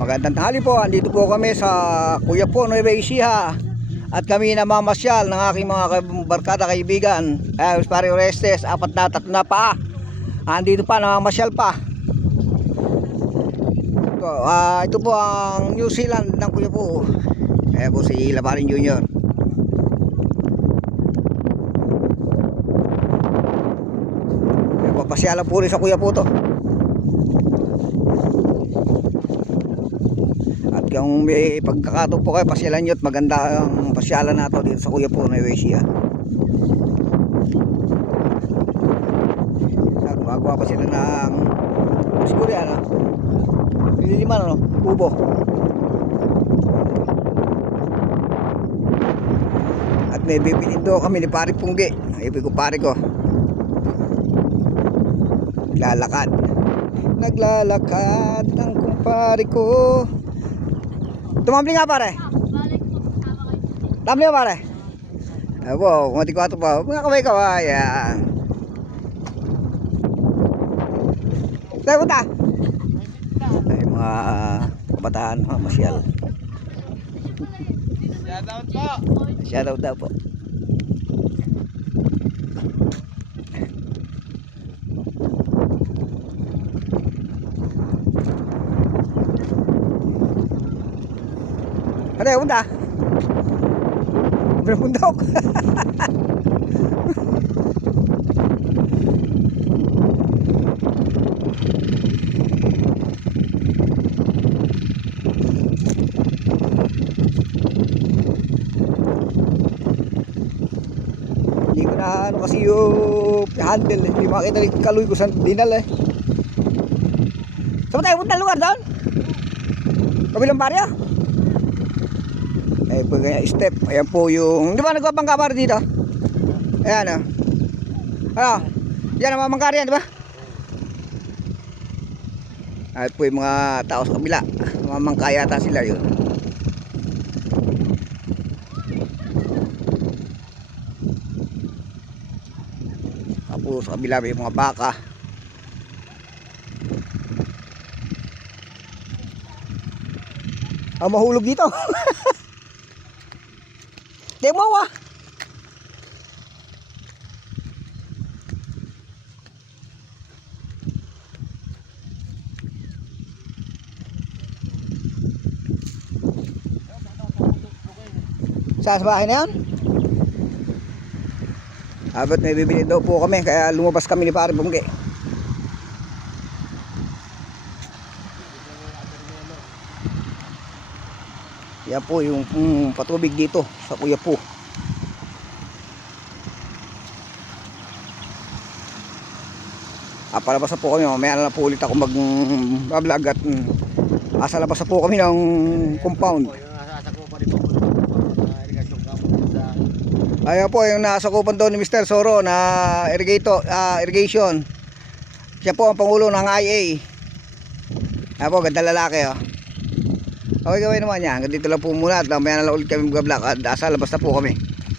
Magandang tanghali po. Andito po kami sa Kuya po, Nueva Ecija. At kami namamasyal ng aking mga barkada kaibigan. Pare Orestes, apat na tatlo na pa. Andito pa, namamasyal pa. Ito po ang New Zealand ng Kuya po. Ayan po si Labarin Jr. Papasyalan po rin sa Kuya po to. At kung may pagkakataon po kayo, pasyalan nyo at maganda ang pasyalan nato dito sa Kuya po, Nueva Ecija. Gumagawa pa sila ng siguro yan, nililiman, ubo. At may bibilin doon kami ni Pare Punggi, ibig ko pare ko. Naglalakad ng kumpare ko. Tumambling nga pare. Tumbling nga pare. Abo, kumati ko ato pa. Mga kamay-kamay. Yan. Tayo punta. Ay mga kabataan, mga masyal. Shoutout po. Shoutout daw po. Ano yung punta? Bundok. Hindi ko na ano kasi yung handle, hindi makita rin kaloy ko sa dinal eh. Saan tayo punta lugar doon? Kabilang barya? Eh po ganyan step. Ayan po yung, di ba nagpapangka para dito? Ayan ano? Yan ang mamangkari yan, di ba? Ayan po yung mga tao sa kabila. Mamangka yata sila yun. Tapos sa kabila may mga baka. Mahulog dito. Di mo sa bahay na yan? Abot may bibili daw po kami, kaya lumabas kami ni Pare Punggi. Yan po yung patubig dito sa Kuya po. Palabas na po kami, mamaya na po ulit ako mag-vlog at asa labas na po kami ng compound. Ayan po yung nasakupan doon ni Mr. Soro na irrigation. Siya po ang pangulo ng IA. Ayan po, ganda lalaki Okay naman yan. Dito lang po muna at mamaya na lang ulit kami mag-vlog at asa labas na po kami.